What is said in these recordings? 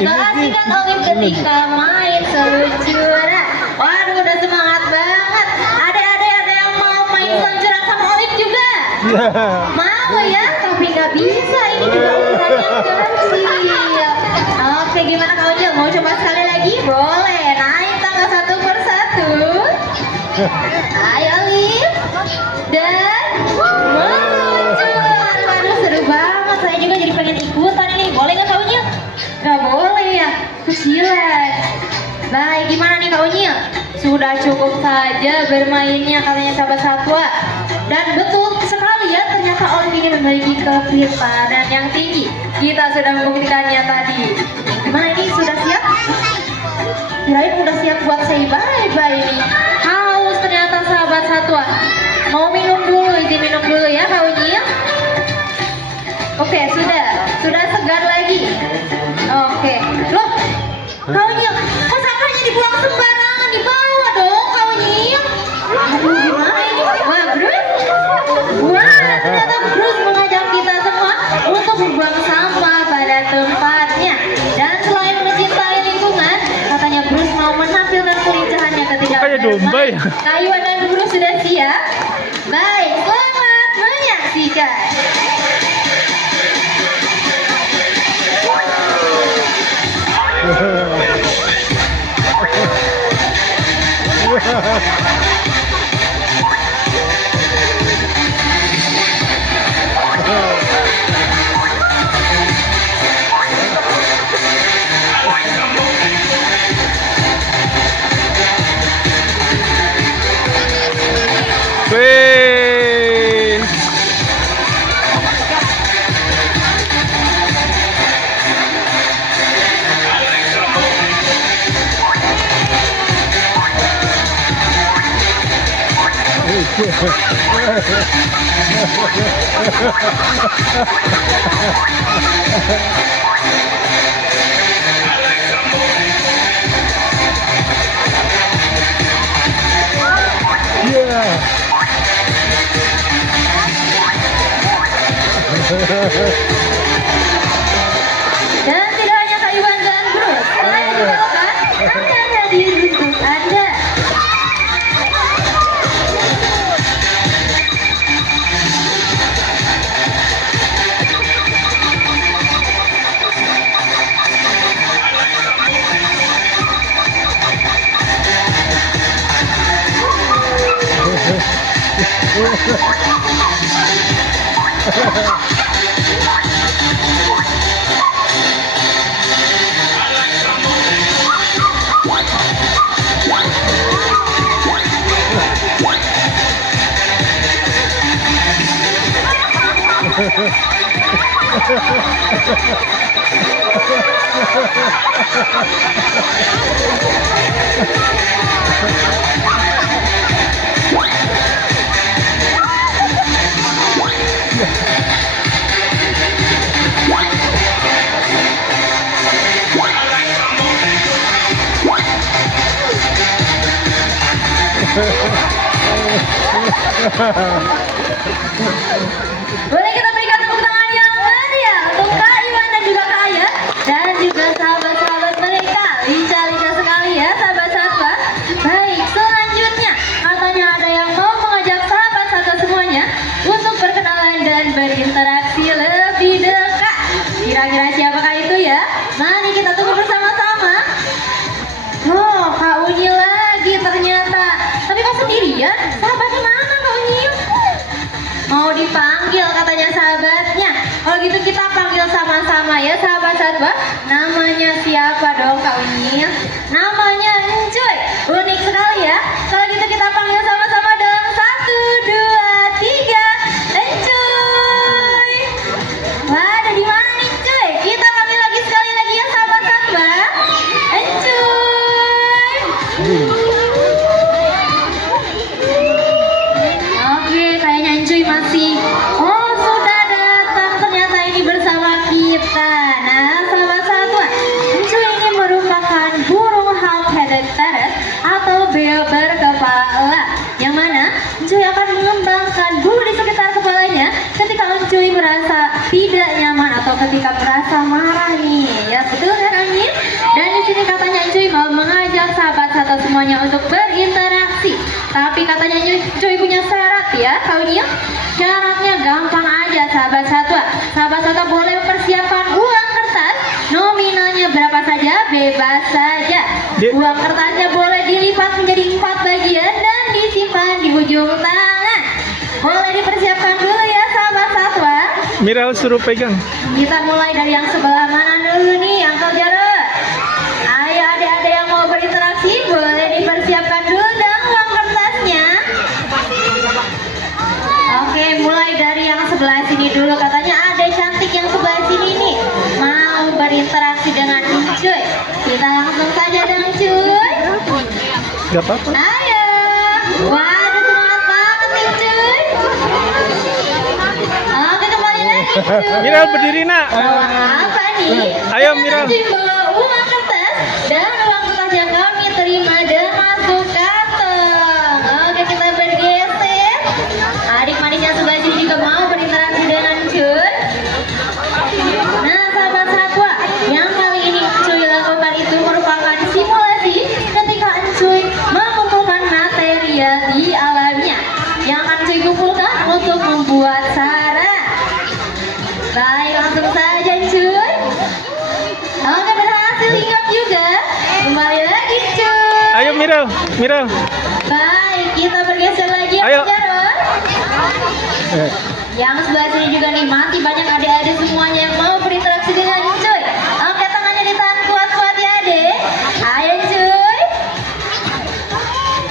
Keasikan Olip ketika main seluncuran. Waduh, udah semangat banget. Adek-adek ada yang mau main seluncuran sama Olip juga? Mau ya, tapi nggak bisa. Ini juga ukurannya kecil. Oke, gimana Kak Ujil? Mau coba sekali lagi? Boleh. Naik tangga satu persatu. Ayo Olip. Dan meluncur. Waduh, seru banget. Saya juga jadi pengen ikutan ini. Boleh nggak Kak Ujil? Nggak boleh ya, kecilan. Baik, gimana nih Kak Unyil? Sudah cukup saja bermainnya katanya sahabat satwa. Dan betul sekali ya, ternyata Olip ini memiliki kepintaran yang tinggi. Kita sudah membuktikannya tadi. Gimana ini, sudah siap? Kirain udah siap buat say bye-bye ini. Haus ternyata sahabat satwa. Mau minum dulu, izin minum dulu ya Kak Unyil. Oke, sudah segar lagi. Oke, loh, Kak Unyil, kok sampahnya dibuang sembarangan? Dibawa dong, Kak Unyil. Aduh, gimana ini? Wah, Bruce. Wah, ternyata Bruce mengajak kita semua untuk membuang sampah pada tempatnya. Dan selain mencintai lingkungan, katanya Bruce mau menampilkan kelincahannya ketika bermain. Kayuan dan Bruce sudah siap? Baik, selamat menyaksikan. Dan tidak hanya Kak Iwan dan Bruce, selain dibawakan, ada hadir untuk Anda. Boleh kita berikan tepuk tangan yang meriah untuk Kak Iwan dan juga Kak Aya dan juga sahabat-sahabat mereka. Lincah-lincah sekali ya sahabat satwa. Baik, selanjutnya katanya ada yang mau mengajak sahabat satwa semuanya untuk berkenalan dan berinteraksi lebih dekat. Kira-kira siapakah itu ya? Mari kita tunggu bersama-sama. Oh, Kak Unyil lagi ternyata. Tapi kok sendirian? Sahabatnya mana Kak Unyil? Mau dipanggil katanya sahabatnya. Kalau gitu kita panggil sama-sama ya sahabat satwa. Namanya siapa dong Kak Unyil? Namanya Encuy. Unik sekali ya. Kalau gitu kita panggil sama-sama dong. 1, 2, 3. Encuy. Wah, ada di mana nih Encuy? Kita panggil lagi sekali lagi ya sahabat satwa. Encuy. Oke, kayaknya Encuy masih. Oh, sudah datang ternyata ini bersama kita. Nah, sahabat satwa, Encuy ini merupakan burung half-headed parrot atau beo berkepala. Yang mana Encuy akan mengembangkan bulu di sekitar kepalanya ketika Encuy merasa tidak nyaman atau ketika merasa marah nih. Ya, betul kan Angin? semuanya untuk berinteraksi. Tapi katanya Cuy punya syarat ya, kaunya. Syaratnya gampang aja sahabat satwa. Sahabat satwa boleh mempersiapkan uang kertas, nominalnya berapa saja, bebas saja. Uang kertasnya boleh dilipat menjadi 4 bagian dan disimpan di ujung tangan. Boleh dipersiapkan dulu ya sahabat satwa. Mira suruh pegang. Kita mulai dari yang sebelah mana dulu nih, Uncle Jarod? Ayo adik-adik yang mau berinteraksi boleh dipersiapkan dulu dong uang kertasnya. Oke, mulai dari yang sebelah sini dulu. Katanya ada cantik yang sebelah sini nih mau berinteraksi dengan Cuy. Kita langsung saja dong Cuy. Gak apa-apa. Ayo. Waduh, semangat banget nih Cuy. Oke, kembali lagi Cuy. Mira berdiri nak. Bawa apa nih? Ayo, Mira. Cuy bawa uang kertas dan uang kertas yang kami terima dan masuk kantong. Oke, kita bergeser. Adik manis yang sebelah sini juga mau berinteraksi dengan Cuy. Nah, sahabat satwa, yang kali ini Cuy lakukan itu merupakan simulasi ketika Cuy mengumpulkan material di alamnya yang akan Cuy kumpulkan untuk membuat sarang. Baik, langsung saja Cuy. Oke, berhasil hinggap juga. Kembali lagi Cuy. Ayo Mira, Mira. Baik, kita bergeser lagi Ayo. Jarod. Yang sebelah sini juga nih masih banyak adik-adik semuanya yang mau berinteraksi dengan Cuy. Oke, tangannya ditahan kuat-kuat ya adik. Ayo Cuy.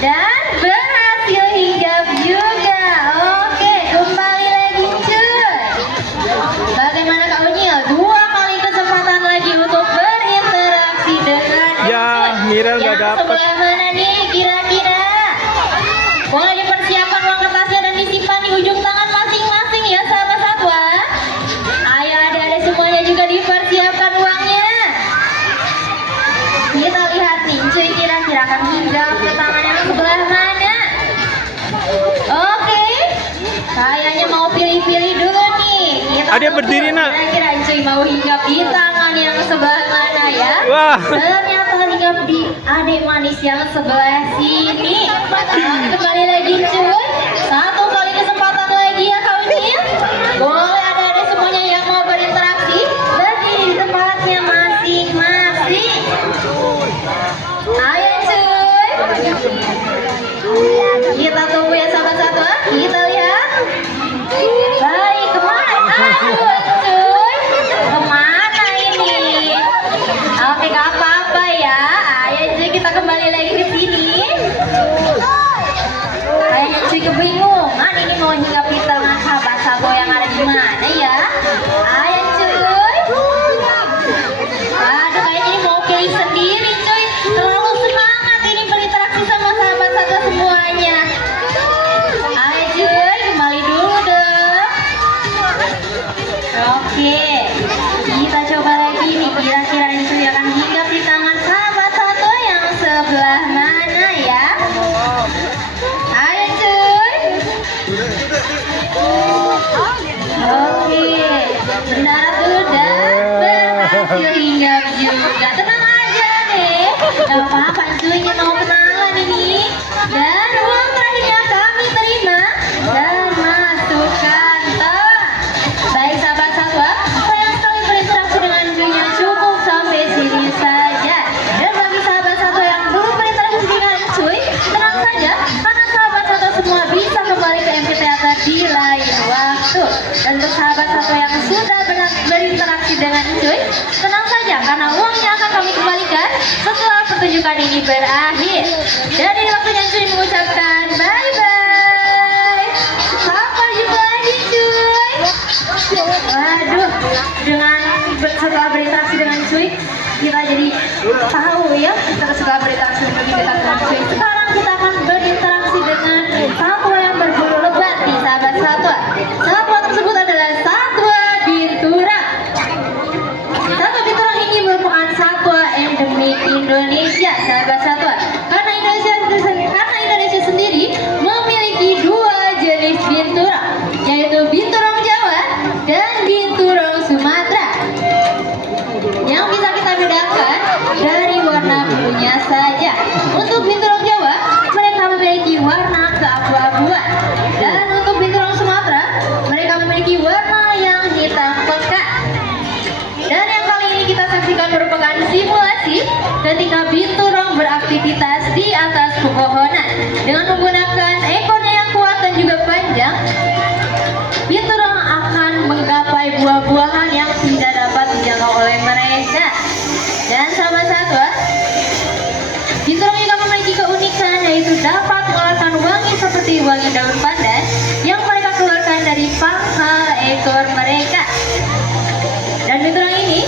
Dan berhasil hinggap juga. Oke, kembali lagi Cuy. Bagaimana Kak Unyil? 2 kali kesempatan lagi untuk berinteraksi dengan Ya, Cuy. Mira udah Yang dapat. sebelah mana nih kira-kira? Boleh dipersiapkan uang kertasnya dan disimpan di ujung tangan masing-masing ya sahabat satwa. Ayo adik-adik semuanya juga dipersiapkan uangnya. Kita lihat nih Cuy kira-kira akan hinggap ke tangan yang sebelah mana. Oke, kayaknya mau pilih-pilih dulu nih. Kita Adik tunggu. berdiri, Nak. Kira-kira Cuy mau hinggap di tangan yang sebelah mana ya. Wah. Ternyata hinggap di adik manis yang sebelah sini. Kembali lagi Cuy. 1 kali kesempatan lagi ya Kak Unyil. Boleh adik-adik semuanya yang mau berinteraksi berdiri di tempatnya masing-masing. Ayo Cuy. Kita tunggu ya sahabat satwa. Kita lihat. Baik, kemana? Aduh Cuy. Kemana ini? Oke, gak apa-apa ya. Ayo Cuy, kita kembali lagi ke sini. Kayaknya Cuy kebingungan ini mau hinggap di tangan sahabat satwa yang ada di mana ya. Ayo Cuy. Aduh, kayaknya ini mau pilih sendiri Cuy. Terlalu semangat ini berinteraksi sama sahabat satwa semuanya. Ayo Cuy, kembali dulu dong. Oke, kita coba lagi nih. Kira-kira ini Cuy akan hinggap di tangan sahabat satwa yang sebelah mana ya. Ayo Cuy. Oke, mendarat dulu dan berhasil hinggap juga. Tenang aja deh, gak apa-apa Cuy, ini mau kenalan ini. Dan uang terakhirnya kami terima dan masuk kantong. Baik sahabat satwa, sayang sekali berinteraksi dengan Cuy-nya cukup sampai sini saja. Dan bagi sahabat satwa yang belum berinteraksi dengan Cuy, tenang saja, karena sahabat satwa semua bisa kembali ke MT Theater di lain waktu. Dan untuk sahabat satwa yang sudah berinteraksi dengan Cuy, tenang saja karena uangnya akan kami kembalikan setelah pertunjukan ini berakhir. Dan ini waktunya Cuy mengucapkan bye-bye. Sampai jumpa lagi Cuy. Waduh, setelah berinteraksi dengan Cuy, kita jadi tahu ya, kita setelah berinteraksi dengan Cuy. Sekarang kita akan berinteraksi dengan satwa yang berbulu lebat nih sahabat satwa. Satwa tersebut adalah satwa binturang. Satwa binturang ini merupakan satwa endemik Indonesia sahabat satwa. Karena Indonesia sendiri memiliki 2 jenis binturang, yaitu binturong Jawa dan binturong Sumatera. Yang bisa kita bedakan dari warna bulunya saja. Untuk binturong lokasi ketika binturong beraktivitas di atas pepohonan. Dengan menggunakan ekornya yang kuat dan juga panjang, binturong akan menggapai buah-buahan yang tidak dapat dijangkau oleh mereka. Dan sahabat satwa, binturong juga memiliki keunikan yaitu dapat mengeluarkan wangi seperti wangi daun pandan yang mereka keluarkan dari pangkal ekor mereka. Dan binturong ini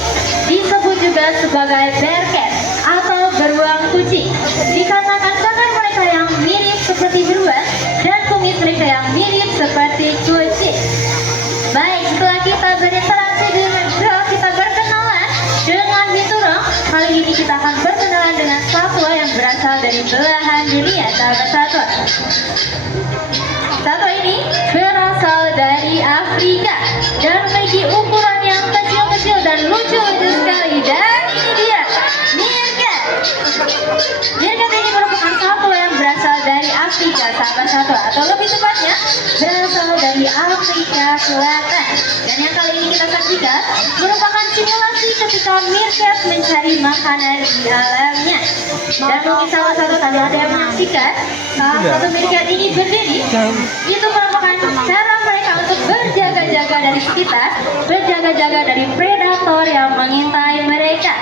disebut juga sebagai bear cat atau beruang kucing, dikarenakan cakar mereka yang mirip seperti beruang dan kumis mereka yang mirip seperti kucing. Baik, setelah kita berinteraksi setelah kita berkenalan dengan binturong, kali ini kita akan berkenalan dengan satwa yang berasal dari belahan dunia, sahabat satwa. Satwa ini berasal dari Afrika dan memiliki ukuran yang kecil-kecil dan lucu-lucu sekali. Dan ini dia, meerkat. Meerkat ini merupakan satwa yang berasal dari Afrika, sahabat satwa, atau lebih tepatnya berasal dari Afrika Selatan. Dan yang kali ini kita saksikan merupakan simulasi ketika meerkat mencari makanan di alamnya. Dan mungkin salah satu tadi ada yang menyaksikan salah satu meerkat ini berdiri. Itu merupakan cara mereka untuk berjaga-jaga dari sekitar, berjaga-jaga dari predator yang mengintai mereka.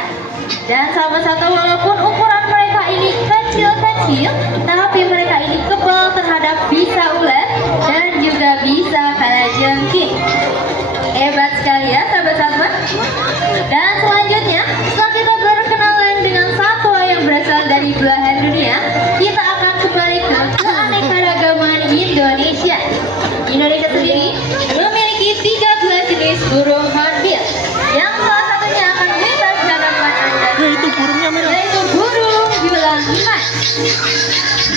Dan sahabat satwa, walaupun ukuran mereka ini kecil-kecil, tapi mereka ini kebal terhadap bisa ular dan juga bisa kalajengking. Hebat sekali ya sahabat satwa. Dan selanjutnya, setelah kita berkenalan dengan satwa yang berasal dari belahan dunia, kita akan kembali ke keanekaragaman Indonesia. Indonesia sendiri memiliki 13 jenis burung hornbill, yang salah satunya akan melintas di hadapan Anda, Itu burungnya merah. yaitu burung julang emas.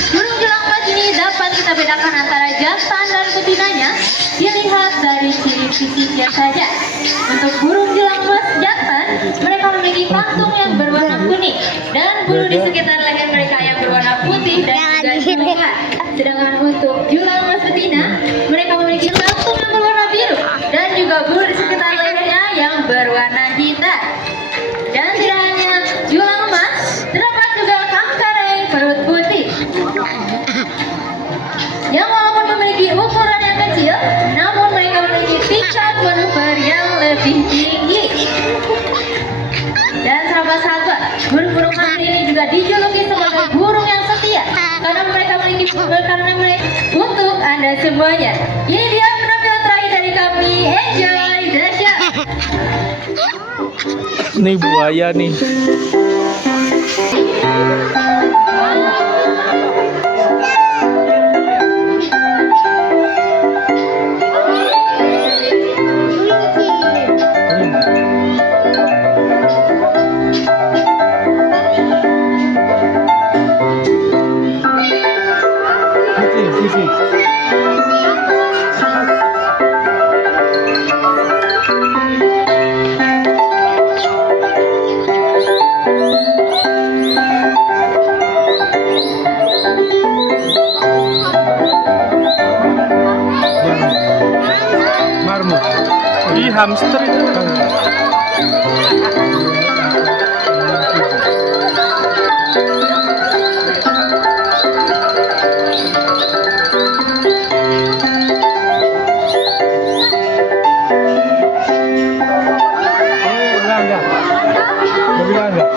Burung julang emas ini dapat kita bedakan antara jantan dan betinanya dilihat dari ciri fisiknya saja. Untuk burung julang emas jantan, mereka memiliki kantung yang berwarna kuning dan bulu di sekitar leher mereka yang berwarna putih dan juga coklat. Sedangkan untuk julang emas betina, mereka memiliki kantung yang berwarna biru dan juga bulu di sekitar lehernya yang berwarna hitam. Dan tidak hanya julang emas, terdapat juga kangkareng perut putih yang walaupun memiliki ukuran yang kecil, namun mereka memiliki tingkat manuver yang lebih tinggi. Dan sahabat satwa, burung-burung hantu ini juga dijuluki sebagai burung yang setia karena mereka memiliki untuk Anda semuanya. Ini dia penampilan terakhir dari kami. Enjoy the show. Nih buaya nih. Marmut. Ih, hamster itu. Enggak. Lebih enggak.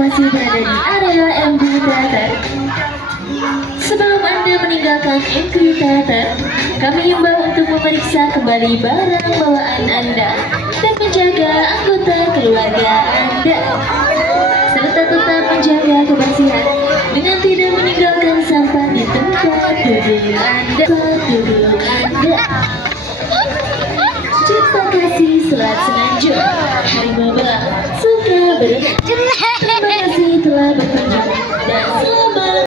masih berada di area amphitheater. Sebelum Anda meninggalkan amphitheater, kami himbau untuk memeriksa kembali barang bawaan Anda dan menjaga anggota keluarga Anda, serta tetap menjaga kebersihan dengan tidak meninggalkan sampah di tempat duduk Anda. Terima kasih, selamat senanjung. Harimau Belang suka berenang. Terima kasih telah berkunjung dan selamat